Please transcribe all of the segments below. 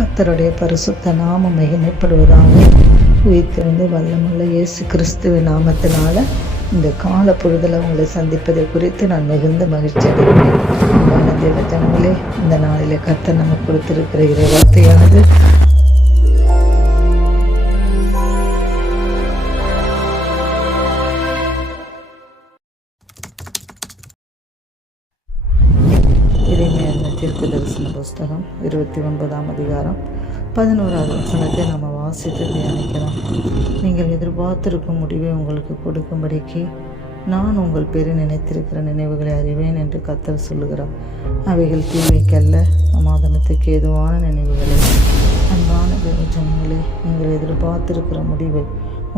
கர்த்தருடைய பரிசுத்த நாமம் மகிமைப்படுவதாக. உயிர்த்தெழுந்து வல்லமுள்ள இயேசு கிறிஸ்துவின் நாமத்தினால இந்த கால பொழுதில் உங்களை சந்திப்பதை குறித்து நான் மிகுந்த மகிழ்ச்சி அடைகிறேன். தேவ ஜனங்களே, இந்த நாளிலே கர்த்தர் நமக்கு கொடுத்திருக்கிற இறைவார்த்தையானது தீர்க்க தரிசன புஸ்தகம் 29ஆம் அதிகாரம் 11வது வசனத்தை நம்ம வாசித்து தியானிக்கலாம். நீங்கள் எதிர்பார்த்திருக்கும் முடிவை உங்களுக்கு கொடுக்கும்படிக்கு நான் உங்கள் பேரை நினைத்திருக்கிற நினைவுகளை அறிவேன் என்று கர்த்தர் சொல்லுகிறார். அவைகள் தீமைக்கல்ல, சமாதானத்துக்கு ஏதுவான நினைவுகளை. அன்பான தேவ ஜனங்களே, நீங்கள் எதிர்பார்த்திருக்கிற முடிவை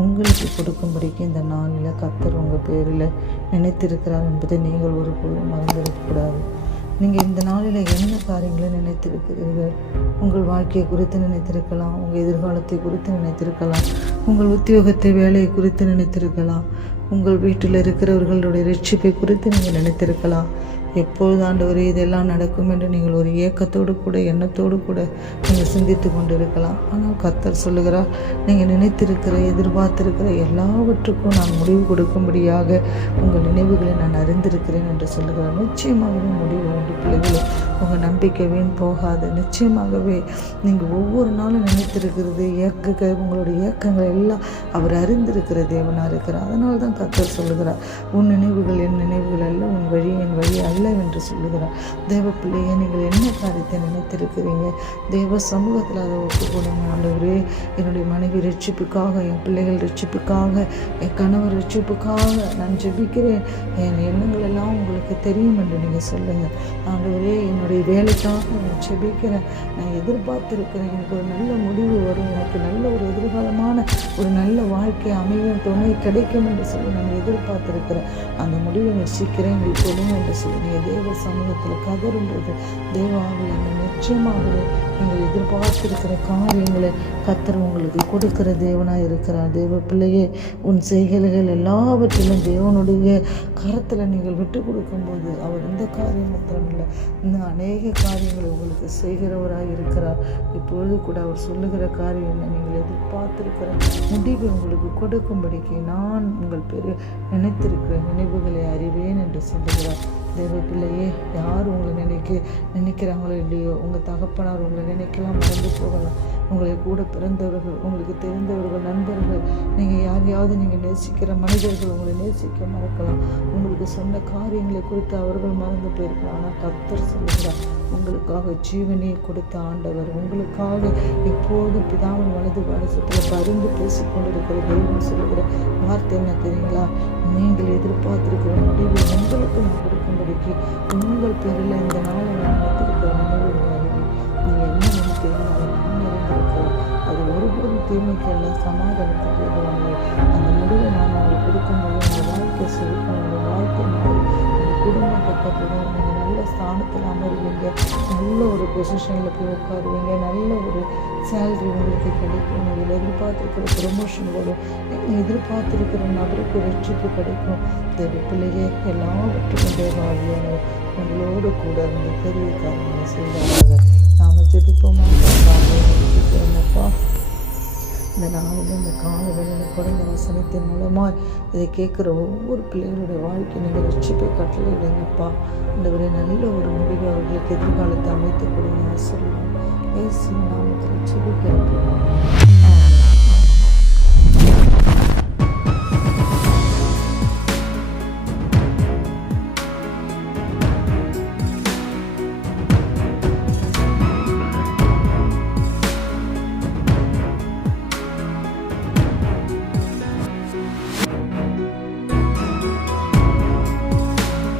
உங்களுக்கு கொடுக்கும்படிக்கு இந்த நாளில் கர்த்தர் உங்கள் பேரில் நினைத்திருக்கிறார் என்பதை நீங்கள் ஒரு பொழுதும் மறந்துவிடக்கூடாது. நீங்கள் இந்த நாளில் என்ன காரியங்களை நினைத்திருக்கிறீர்கள்? உங்கள் வாழ்க்கையை குறித்து நினைத்திருக்கலாம், உங்கள் எதிர்காலத்தை குறித்து நினைத்திருக்கலாம், உங்கள் உத்தியோகத்தை, வேலையை குறித்து நினைத்திருக்கலாம், உங்கள் வீட்டில் இருக்கிறவர்களுடைய ரட்சிப்பை குறித்து நீங்கள் நினைத்திருக்கலாம். எப்பொழுது ஆண்டவரே இதெல்லாம் நடக்கும் என்று நீங்கள் ஒரு ஏக்கத்தோடு கூட எண்ணத்தோடு கூட நீங்கள் சிந்தித்து கொண்டு இருக்கலாம். ஆனால் கர்த்தர் சொல்லுகிறார், நீங்கள் நினைத்திருக்கிற எதிர்பார்த்திருக்கிற எல்லாவற்றுக்கும் நான் முடிவு கொடுக்கும்படியாக உங்கள் நினைவுகளை நான் அறிந்திருக்கிறேன் என்று சொல்லுகிறார். நிச்சயமாகவே முடிவு உண்டு பிள்ளைகளே. உங்கள் நம்பிக்கை வீண் போகாது. நிச்சயமாகவே நீங்கள் ஒவ்வொரு நாளும் நினைத்திருக்கிறது உங்களுடைய ஏக்கங்கள் எல்லாம் அவர் அறிந்திருக்கிற தேவனாக இருக்கிறார். அதனால தான் கர்த்தர் சொல்லுகிறார், உன் நினைவுகள் என் நினைவுகள் அல்ல, உன் வழி என் வழி அல்ல என்று சொல்லுகிறார். தேவ பிள்ளையை, நீங்கள் என்ன காரியத்தை நினைத்திருக்கிறீங்க? தேவ சமூகத்தில் அதை ஒப்புக்கொடுங்க. ஆண்டவரே, என்னுடைய மனைவி ரட்சிப்புக்காக, என் பிள்ளைகள் ரட்சிப்புக்காக, என் கணவர் ரட்சிப்புக்காக நான் ஜெபிக்கிறேன். என் எண்ணங்கள் எல்லாம் உங்களுக்கு தெரியும் என்று நீங்கள் சொல்லுங்கள். ஆண்டவரே, என்னுடைய வேலைக்காக நான் ஜெபிக்கிறேன். நான் எதிர்பார்த்திருக்கிறேன், எனக்கு ஒரு நல்ல முடிவு வரும், எனக்கு நல்ல ஒரு எதிர்காலமான ஒரு நல்ல வாழ்க்கை அமையும், துணை கிடைக்கும் என்று சொல்லி நான் எதிர்பார்த்திருக்கிறேன். அந்த முடிவை நிச்சயிக்கிறேன், எங்களுக்கு கொடுங்க என்று சொல்லி தேவ சமூகத்தில் கதரும்போது தேவாவியான நிச்சயமாகவே நீங்கள் எதிர்பார்த்திருக்கிற காரியங்களை கர்த்தர் உங்களுக்கு கொடுக்கிற தேவனாக இருக்கிறார். தேவ பிள்ளையே, உன் செய்கைகள் எல்லாவற்றிலும் தேவனுடைய கரத்தில் நீங்கள் விட்டு கொடுக்கும்போது அவர் இந்த காரியம் மாத்திரமில்லை, இன்னும் அநேக காரியங்களை உங்களுக்கு செய்கிறவராக இருக்கிறார். இப்பொழுது கூட அவர் சொல்லுகிற காரியம் என்ன? நீங்கள் எதிர்பார்த்திருக்கிற முடிவை உங்களுக்கு கொடுக்கும்படிக்கு நான் உங்கள் பேர் நினைத்திருக்கிற நினைவுகளை அறிவேன் என்று சொல்லுகிறார். தேவ பிள்ளையே, யார் உங்களை நினைக்கிறாங்களோ இல்லையோ, உங்கள் தகப்பனார் உங்களை நினைக்கலாம், மறந்து போகலாம். உங்களை கூட பிறந்தவர்கள், உங்களுக்கு தெரிந்தவர்கள், நண்பர்கள், நீங்கள் யாரையாவது நீங்கள் நேசிக்கிற மனிதர்கள் உங்களை நேசிக்க மறக்கலாம். உங்களுக்கு சொன்ன காரியங்களை குறித்து அவர்கள் மறந்து போயிருக்கலாம். ஆனால் கர்த்தர் சொல்லுகிறார், உங்களுக்காக ஜீவனையை கொடுத்த ஆண்டவர், உங்களுக்காக எப்போது பிதாவின் வலது பாரசத்தில் பரிந்து பேசிக்கொண்டிருக்கிற தெய்வம் சொல்லுகிற வார்த்தை என்ன தெரியுங்களா? நீங்கள் எதிர்பார்த்திருக்கிற முடிவு உங்களுக்கு நான் கொடுக்கும்படிக்கு உங்கள் பேரில் இந்த நாளை நான் நினைத்திருக்கிற நினைவுகளை அறிவி. நீங்கள் என்ன நினைக்கிறீங்க? அதை நான் அறிந்திருக்கிறேன். அது ஒருபோதும் தீமைக்கு அல்ல, சமாதானத்துக்கு ஏதுவாங்க. அந்த முடிவை நான் உங்களுக்கு கொடுக்கும்போது உங்கள் வாழ்க்கை செலுக்கும், உங்கள் வாழ்க்கை மாறி, உங்கள் குடும்பம் கட்டப்படும், நீங்கள் நல்ல ஸ்தானத்தில் அமருவீங்க, நல்ல ஒரு பொசிஷனில் போய் உட்காருவீங்க, நல்ல ஒரு சேலரி உங்களுக்கு கிடைக்கும், நீங்கள் எதிர்பார்த்துருக்கிற ப்ரொமோஷன் வரும், நீங்கள் எதிர்பார்த்துருக்கிற நபருக்கு ரட்சிப்பு கிடைக்கும். தேவ பிள்ளையே, எல்லாவற்றுக்கும் தேவாவியானவர் உங்களோடு கூட இந்த பெரிய காரியங்களை செய்வாங்க. நாம் ஜெபிப்போமா? ஜெபிக்கிறோமப்பா. இந்த நாளில் இந்த காலங்களில் குறைந்த வசனத்தின் மூலமாக இதை கேட்குற ஒவ்வொரு பிள்ளைகளுடைய வாழ்க்கை நீங்கள் ரட்சிப்பை கட்டளையிடுங்கப்பா. இந்த ஒரு நல்ல ஒரு முடிவை அவர்களுக்கு எதிர்காலத்தை அமைத்து கொடுங்க சொல்லுவோம். இயேசு நாமத்தில் ஜெபிக்கிறோம்.